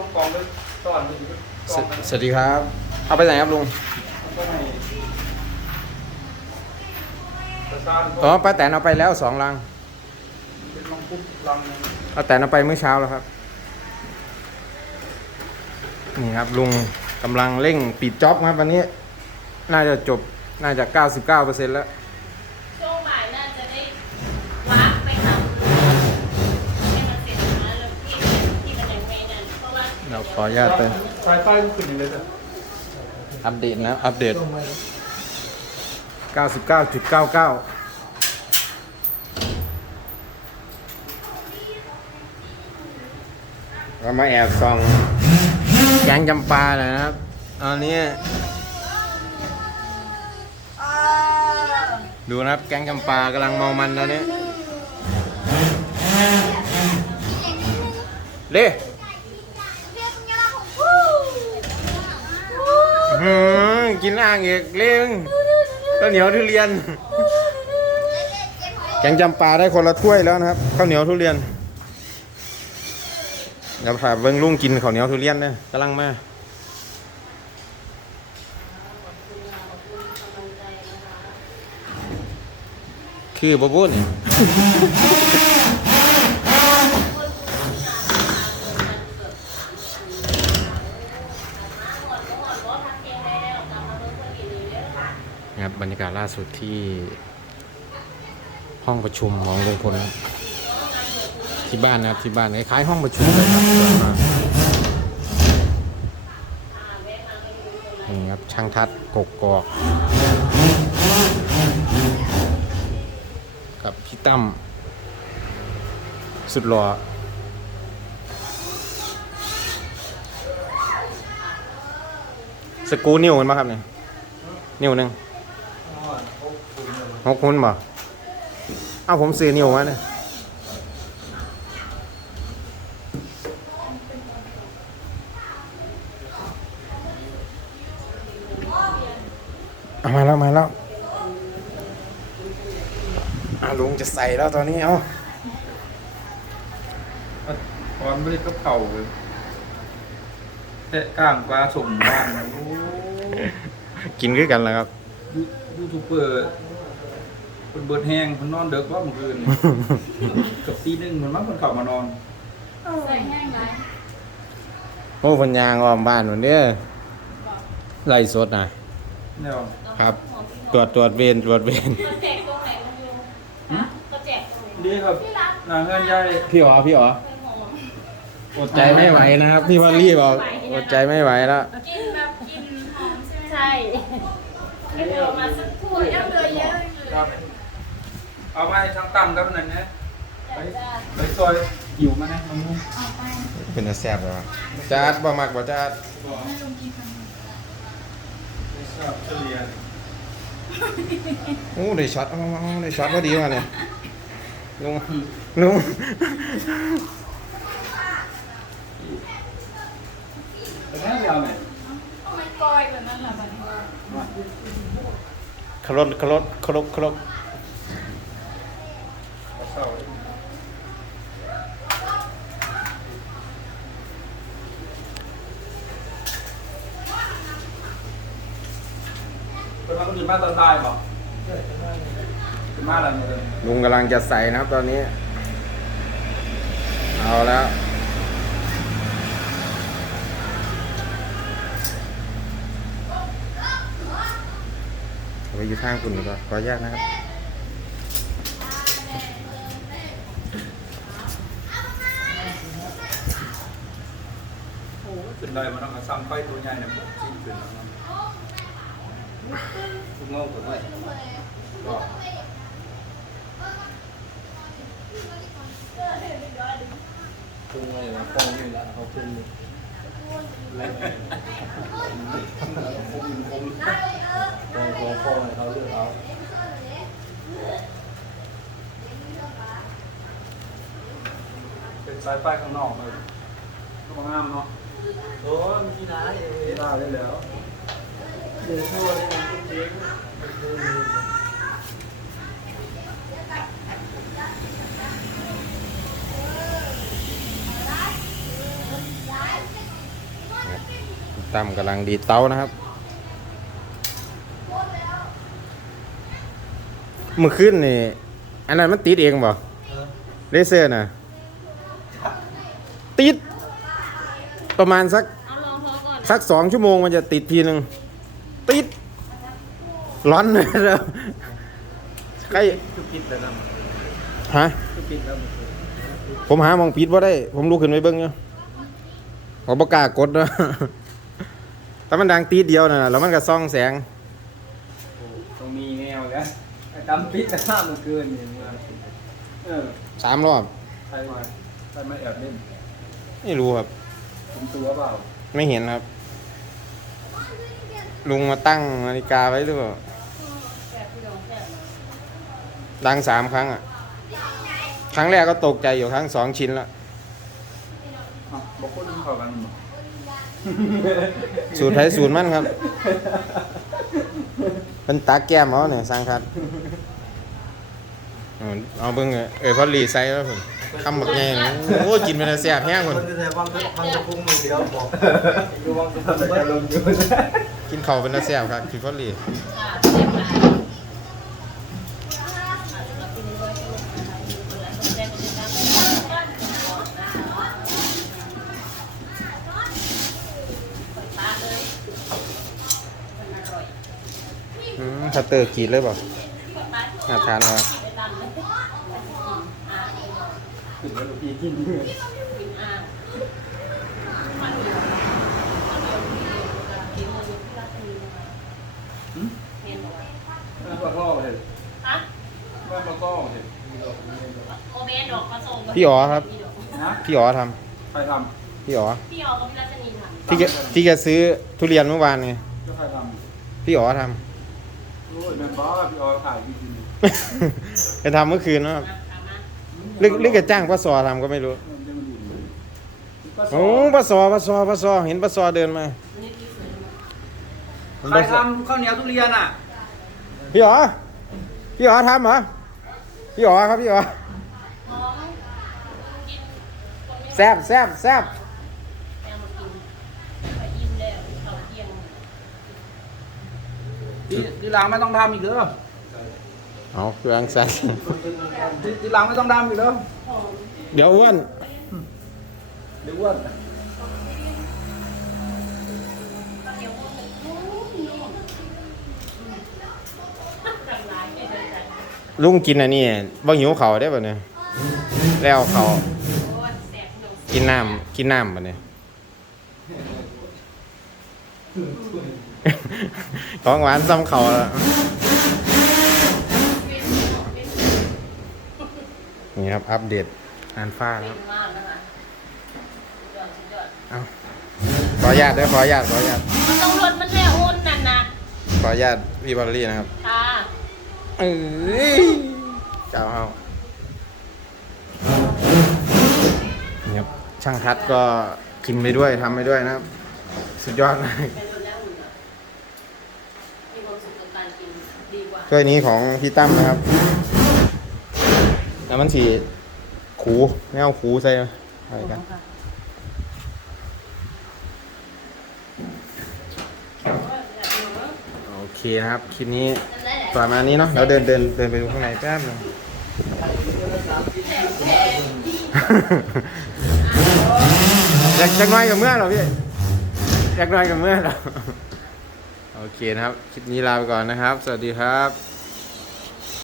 ต้องกองด้วยตอนมันอยู่กสองมันสวัสดีครับ เอาไปไหนครับลุง ก็ให้ประชาชนอ๋อป้าแตนเอาไปแล้วสองลังเป็นลองปุ๊บลังหนึงป้าแตนเอาไปเมื่อเช้าแล้วครับ นี่ครับลุงกำลังเร่งปิดจ็อบครับวันนี้ น่าจะจบ น่าจะ 99%แล้ว ออนุญาตไปสายป้ายก็ขึ้นอย่างเลยจ้ะอัปเดตนะ อัปเดต 99.99 เรามาแอบส่องแกงจำปาเลยนะครับตอนนี้ ดูนะครับแกงจำปากำลังเมามันตอนนี้ เด้ อื้อหือกินอ่างอีกเลี้ยงข้าวเหนียวทุเรียน แกงจำปาได้คนละถ้วยแล้วนะครับข้าวเหนียวทุเรียนเดี๋ยวพาเบิ้งลุงกินข้าวเหนียวทุเรียนเนี่ยกำลังมาคือบ่บุญค บรรยากาศล่าสุดที่ห้องประชุมของลุงพลที่บ้านนะครับที่บ้านคล้ายๆห้องประชุมเลยครับนี่ครับช่างทัดกกกอกกับพี่ตั้มสุดหล่อสกูนิ้วมันมาครับเนี่ยนิ้วหนึ่ง หกหุ้นบ่เอ้าผมซื้อนิ้วมาเนี่ยเอามาแล้วมาแล้วอะลุงจะใส่แล้วตอนนี้เอาตอนไม่ได้กับเข่าเลยแตะก้างปลาส่งบ้านโอ้กินคือกันแล้วครับยูยูทูบเบอร์ คนเบิดแห้งคนนอนเด็กว่าเมื่อคืนเกับตีหนึ่งมันมั้งคนเข่ามานอน ใส่แห้งไหมโอ้พันยางอ้อมบ้านวันเนี้ยไล่สดนะเนี่ยครับ ตรวจตรวจเวรตรวจเวรก็แจกตรงไหนมันอยู่ฮะก็แจกตรงไหนดีครับที่รักนางเงินใหญ่พี่อ๋อพี่อ๋อเป็นหอมอดใจไม่ไหวนะครับพี่พอลลี่บอกอดใจไม่ไหวแล้วกินแบบกินหอมใช่ไหมใช่ให้เดี๋ยวมาสักถ้วยเอาเลยเยอะเลยครับ เอามาให้ช่างตั้มครับนั่นนะไปจ้าไปซอยหิวมานะน้องนุ่มเอาไปเป็นตาแซ่บเลยวะจัดบ่มักบ่จัดให้ลุงกินกันไม่ทราบเฉลี่ยโอ้ได้ช็อตเอาเอาเอาได้ช็อตพอดีว่ะเนี่ยลุงลุงแต่แม่ยาวไหมทำไมกอยแบบนั้นล่ะบัดนี้มาครดครดครบครบ เอาเศร้าเลย เป็นมาคนอื่นมาตอนตายบอกเป็นมาอะไรมาเลยลุงกำลังจะใส่นะครับตอนนี้ เอาแล้วเอาไปอยู่ทางคุณดีกว่าขออนุญาตนะครับโอ้ยเป็นไรมันต้องมาซ้ำไฟตัวใหญ่เนี่ยผมจิ้มเป็นแล้ว นะทุกโง่ตัวไว้ก็ปรุงอะไรมาป้องนี่ละเขาปรุงแล้วแต่ปรุงปรุงปรุงป้องป้องป้องให้เขาเลือกเอาเป็นสายไฟข้างนอกเลยก็งามเนาะโอ้ยมีที่ร้านเองได้ได้แล้ว ตั้มกำลังดีดเตานะครับ เมื่อคืนนี่ อันนั้นมันติดเองบ่เลเซอร์น่ะ ติด ประมาณสักเอาลองพอก่อนสักสองชั่วโมงมันจะติดทีหนึ่ง ติด ร้อนเลยแล้วใครคือปิดแล้วนะฮะคือปิดแล้วผมหามองปิดว่าได้ ผมลุกขึ้นไปเบิ้งอยู่ผมประกล้ากดนะแต่มันดังตีดเดียวนะแล้วมันก็ซ่องแสงต้องมีแนวแล้วไอ้ตำปิดแต่ห้ามันเกินเนี่ยมึงเออสามรอบใครมาใครมาแอบเล่นไม่รู้ครับผมตัวเปล่า ไม่เห็นครับ ลุงมาตั้งนาฬิกาไว้หรือเปล่าแซ่บพี่น้องแซ่บดังสามครั้งอะ ครั้งแรกก็ตกใจอยู่ครั้งสองชิ้นละอะบอกคนเข้ากันมั้งสูตรไทยสูตรมันครับ เป็นตาแก้มเขาเนี่ยสร้างครับเอาเอาเบิ้งเอ้ยเอ้ยพอลีไซส์แล้วผมคำบักแง่โอ้ยกินไปแล้วแซ่บแห้งคนคนจะวางพังตะพุงมือเดียวบอกดูวางตะพุงแต่ไว้จะลงอยู่ กินเขาวเป็นแล้วแซ่บครับคือคอรากินด้วยกันนะคะมีคนละสนใจเป็นการเป็นการนะคะเตาเลยมันอร่อยอืมคัตเตอร์กรีดเลยเปล่าเปิดตาน่าทานเลยไปตาถึงแล้วพี่กินกินอ่ามันเหนียวมันเหนียวที่เดียวกับกินมันอยู่ที่ราชนีนะคะ เห็นบอกว่ามาก็เลยฮะมาก็เลยโอเบนดอกผสมพี่อ๋อครับ นะพี่อ๋อทใครทำพี่อ๋อพี่อ๋อกับพี่รัชนีทำที่แกที่แกซื้อทุเรียนเมื่อวานไงำก็ใครทพี่อ๋อทำโอ้ยแม่บ้าพี่ออถ่ายพี่กินำไปทำเมื่อคืนนะครับมาทำมาลึกลึกจะจ้างป้าซอทำก็ไม่รู้มันจะมาดูโอ้ป้าซอป้าซอป้าซอเห็นป้าซอเดินมา อันนี้ที่สวยมาก เห็น ใครป้าซอทำข้าวเหนียวทุเรียนอะ พี่อ๋อพี่อ๋อทำเหรอ พี่อ๋อครับพี่อ๋อหอมกินคนไม่แซ่บแซ่บแซ่บแซ่บมากินไปอิ่มแล้วเขาเที่ยงทีทีหลังไม่ต้องทำอีกเด้อเอาเครื่องใส่ทีทีหลังไม่ต้องทำอีกเด้อหอมเดี๋ยวอ้วน เดี๋ยวอ้วน ลุงกินอันนี้บ่หิวเขาวได้ป่ะเนี่ยแล้วเขาโอ้ยแซ่บหนูกินน้ำกินน้ำป่ะเนี่ยของหวานซ้ำเขาแล้วนี่ครับ อัปเดตอ่านฟ้าเป็แล้วนมากนะคะยอดสุดยอดเอาขออนุญาตด้วยขออนุญาตขออนุญาตมันต้องลดมันแล้วอ้นนั่นนะขออนุญาตพี่บอลลี่นะครับค่ะ เอ้ยเจ้าเฮานี่ครับช่างทัดก็กินไปด้วยทำไปด้วยนะครับ สุดยอดมากเป็นลดแล้วอุ่นอะมีความสุขกับการกินดีกว่าถ้วยนี้ของพี่ตั้มนะครับแล้วมันสีขูไม่เอาขูใส่อะไรกัน โอ เคนะครับคลิปนี้ประมาณนี้เนาะเราเดินเดินเดินไปดูข้างในแป๊บหนึงอยากจะน้อยกับเมื่อเหรอพี่อยากน้อยกับเมื่อเหรอโอเคนะครับ คลิปนี้ลาไปก่อนนะครับ สวัสดีครับ